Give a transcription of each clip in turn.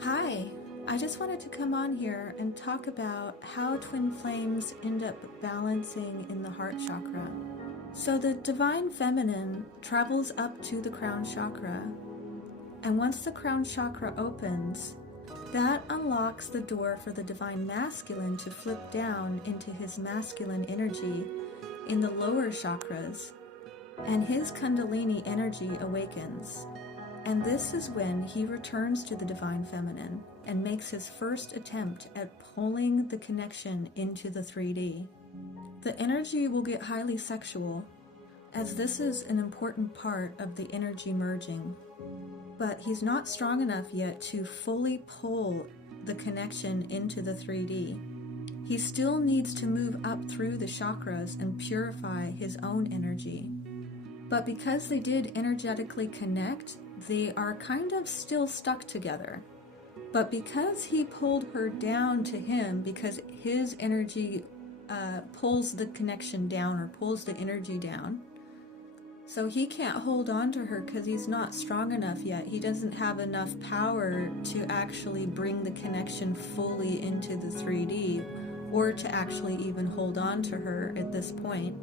Hi, I just wanted to come on here and talk about how twin flames end up balancing in the heart chakra. So, the divine feminine travels up to the crown chakra, and once the crown chakra opens, that unlocks the door for the divine masculine to flip down into his masculine energy in the lower chakras, and his Kundalini energy awakens. And this is when he returns to the divine feminine and makes his first attempt at pulling the connection into the 3D. The energy will get highly sexual, as this is an important part of the energy merging. But he's not strong enough yet to fully pull the connection into the 3D. He still needs to move up through the chakras and purify his own energy. But because they did energetically connect, they are kind of still stuck together. But because he pulled her down to him, because his energy pulls the connection down or pulls the energy down, so he can't hold on to her because he's not strong enough yet. He doesn't have enough power to actually bring the connection fully into the 3D or to actually even hold on to her at this point.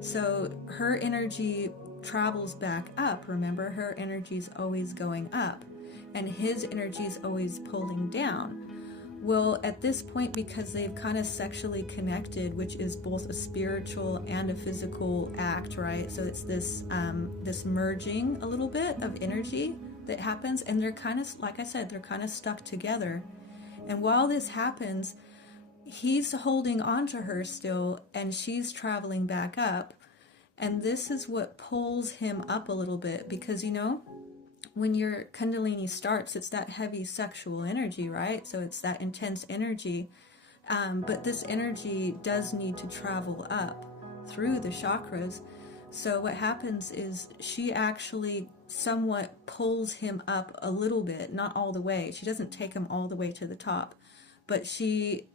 So her energy travels back up. Remember, her energy is always going up and his energy is always pulling down. Well, at this point, because they've kind of sexually connected, which is both a spiritual and a physical act, right? So it's this this merging a little bit of energy that happens, and they're kind of, like I said, they're kind of stuck together. And while this happens, he's holding on to her still, and she's traveling back up. And this is what pulls him up a little bit because, when your Kundalini starts, it's that heavy sexual energy, right? So it's that intense energy. But this energy does need to travel up through the chakras. So what happens is she actually somewhat pulls him up a little bit, not all the way. She doesn't take him all the way to the top, but she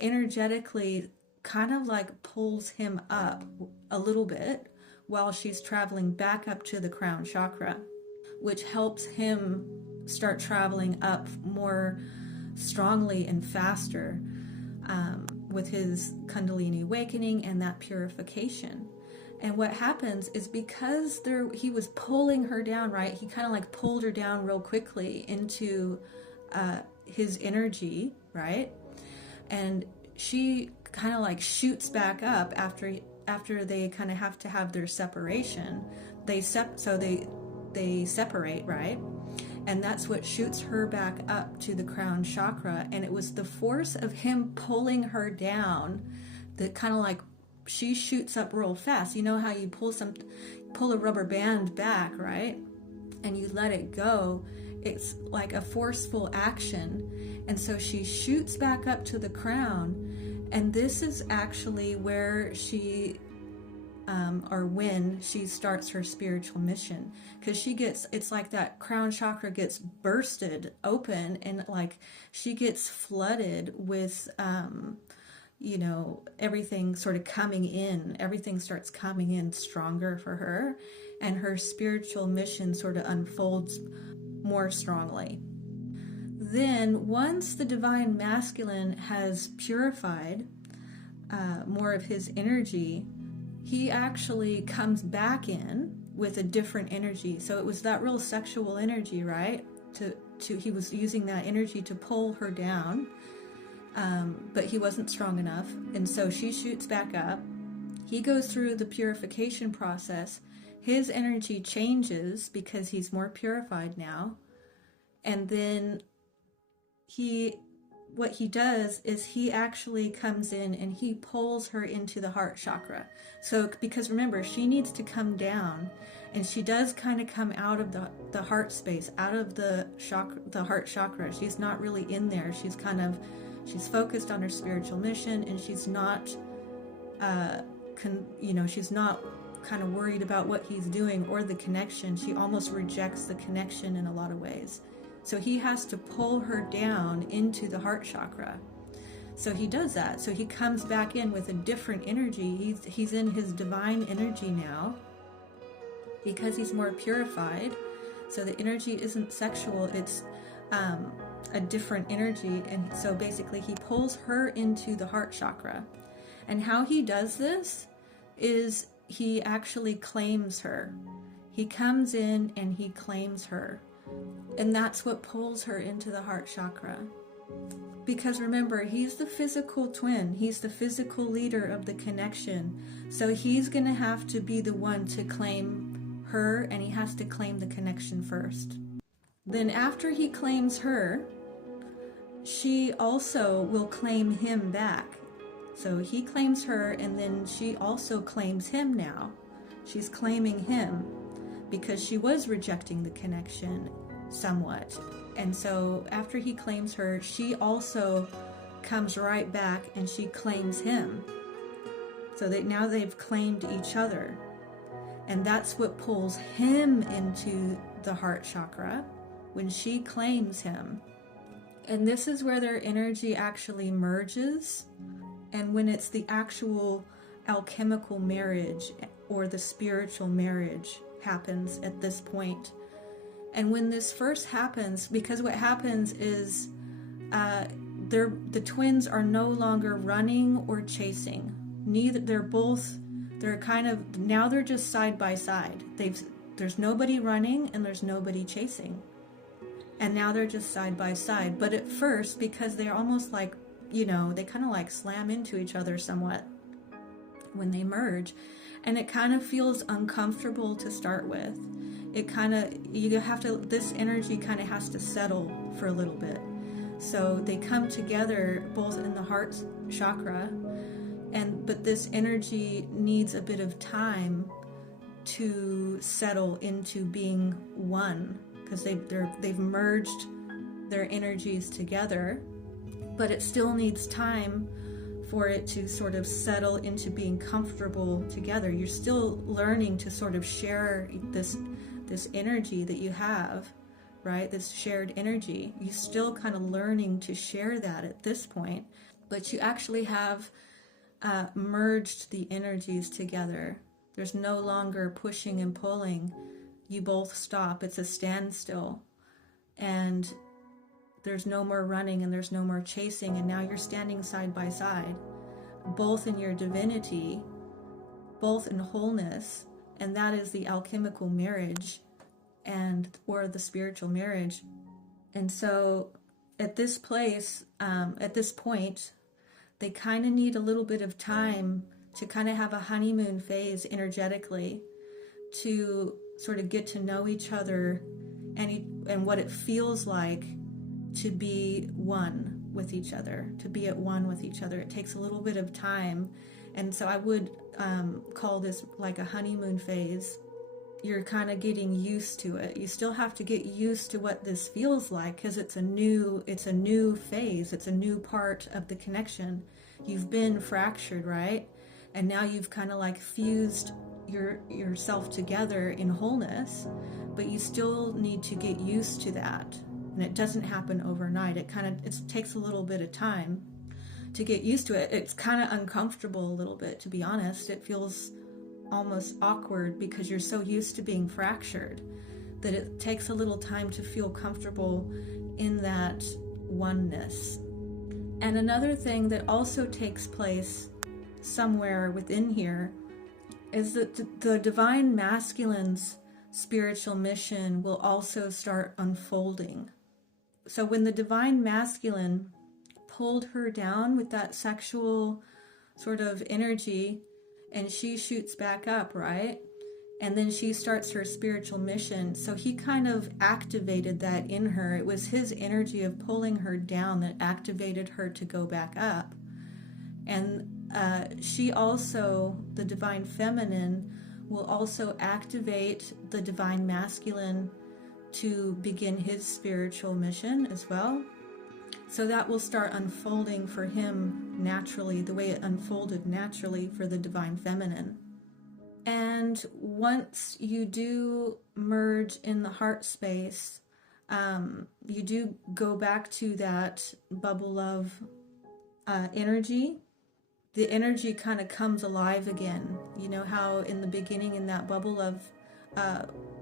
energetically kind of like pulls him up a little bit while she's traveling back up to the crown chakra, which helps him start traveling up more strongly and faster with his Kundalini awakening and that purification. And what happens is because he was pulling her down, right? He kind of like pulled her down real quickly into his energy, right? And she kind of like shoots back up after they kind of have to have their separation. They separate, right? And that's what shoots her back up to the crown chakra. And it was the force of him pulling her down that kind of like she shoots up real fast. You know how you pull a rubber band back, right? And you let it go. It's like a forceful action. And so she shoots back up to the crown. And this is actually where she or when she starts her spiritual mission, because it's like that crown chakra gets bursted open and like she gets flooded with everything sort of coming in. Everything starts coming in stronger for her, and her spiritual mission sort of unfolds more strongly. Then once the divine masculine has purified more of his energy, he actually comes back in with a different energy. So it was that real sexual energy, right? He was using that energy to pull her down, but he wasn't strong enough. And so she shoots back up. He goes through the purification process. His energy changes because he's more purified now. And then what he does is he actually comes in and he pulls her into the heart chakra. So, because remember, she needs to come down, and she does kind of come out of the heart space, out of the heart chakra. She's not really in there. She's focused on her spiritual mission, and she's not, she's not kind of worried about what he's doing or the connection. She almost rejects the connection in a lot of ways. So he has to pull her down into the heart chakra. So he does that. So he comes back in with a different energy. He's in his divine energy now because he's more purified. So the energy isn't sexual. It's a different energy. And so basically he pulls her into the heart chakra. And how he does this is he actually claims her. He comes in and he claims her. And that's what pulls her into the heart chakra. Because remember, he's the physical twin. He's the physical leader of the connection. So he's going to have to be the one to claim her, and he has to claim the connection first. Then after he claims her, she also will claim him back. So he claims her, and then she also claims him now. She's claiming him because she was rejecting the connection somewhat. And so after he claims her, she also comes right back and she claims him. So that now they've claimed each other. And that's what pulls him into the heart chakra when she claims him. And this is where their energy actually merges. And when it's the actual alchemical marriage or the spiritual marriage happens at this point. And when this first happens, because what happens is the twins are no longer running or chasing. They're kind of, now they're just side by side. There's nobody running and there's nobody chasing. And now they're just side by side. But at first, because they're almost like, they kind of like slam into each other somewhat when they merge. And it kind of feels uncomfortable to start with. This energy kind of has to settle for a little bit. So they come together both in the heart chakra, but this energy needs a bit of time to settle into being one, because they've merged their energies together, but it still needs time for it to sort of settle into being comfortable together. You're still learning to sort of share this energy that you have, right? This shared energy. You're still kind of learning to share that at this point, but you actually have merged the energies together. There's no longer pushing and pulling. You both stop. It's a standstill. And there's no more running and there's no more chasing. And now you're standing side by side, both in your divinity, both in wholeness. And that is the alchemical marriage or the spiritual marriage. And so at this place, at this point, they kind of need a little bit of time to kind of have a honeymoon phase energetically to sort of get to know each other and what it feels like to be one with each other, to be at one with each other. It takes a little bit of time. And so I would call this like a honeymoon phase. You're kind of getting used to it. You still have to get used to what this feels like because it's a new phase. It's a new part of the connection. You've been fractured, right? And now you've kind of like fused yourself together in wholeness, but you still need to get used to that. And it doesn't happen overnight. It takes a little bit of time to get used to it. It's kind of uncomfortable a little bit, to be honest. It feels almost awkward because you're so used to being fractured that it takes a little time to feel comfortable in that oneness. And another thing that also takes place somewhere within here is that the divine masculine's spiritual mission will also start unfolding. So when the divine masculine pulled her down with that sexual sort of energy, and she shoots back up, right? And then she starts her spiritual mission. So he kind of activated that in her. It was his energy of pulling her down that activated her to go back up. And she also, the divine feminine, will also activate the divine masculine to begin his spiritual mission as well. So that will start unfolding for him naturally, the way it unfolded naturally for the divine feminine. And once you do merge in the heart space, you do go back to that bubble love energy. The energy kind of comes alive again. You know how in the beginning in that bubble love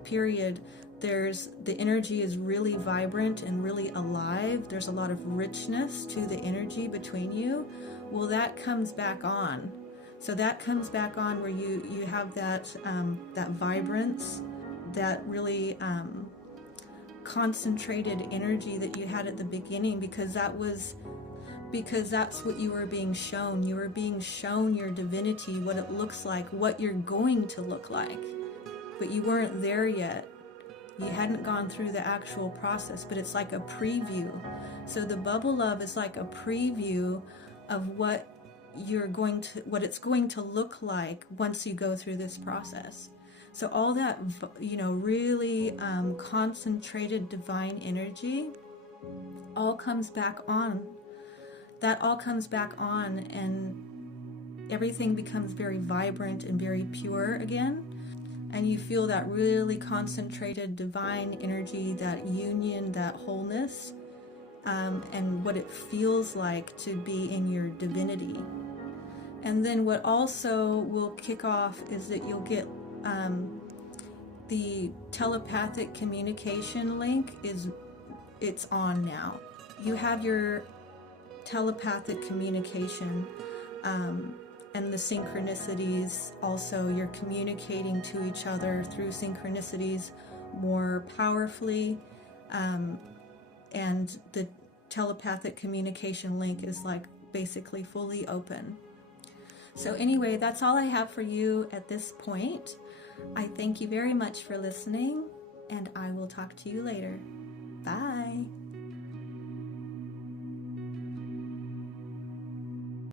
period, the energy is really vibrant and really alive. There's a lot of richness to the energy between you. Well, that comes back on. So that comes back on where you have that that vibrance, that really concentrated energy that you had at the beginning, because that's what you were being shown. You were being shown your divinity, what it looks like, what you're going to look like. But you weren't there yet. You hadn't gone through the actual process, but it's like a preview. So the bubble love is like a preview of what it's going to look like once you go through this process. So all that, really concentrated divine energy all comes back on. That all comes back on, and everything becomes very vibrant and very pure again. And you feel that really concentrated divine energy, that union, that wholeness, and what it feels like to be in your divinity. And then what also will kick off is that you'll get the telepathic communication link it's on now. You have your telepathic communication, and the synchronicities also. You're communicating to each other through synchronicities more powerfully, and the telepathic communication link is like basically fully open. So anyway, that's all I have for you at this point. I thank you very much for listening, and I will talk to you later. Bye.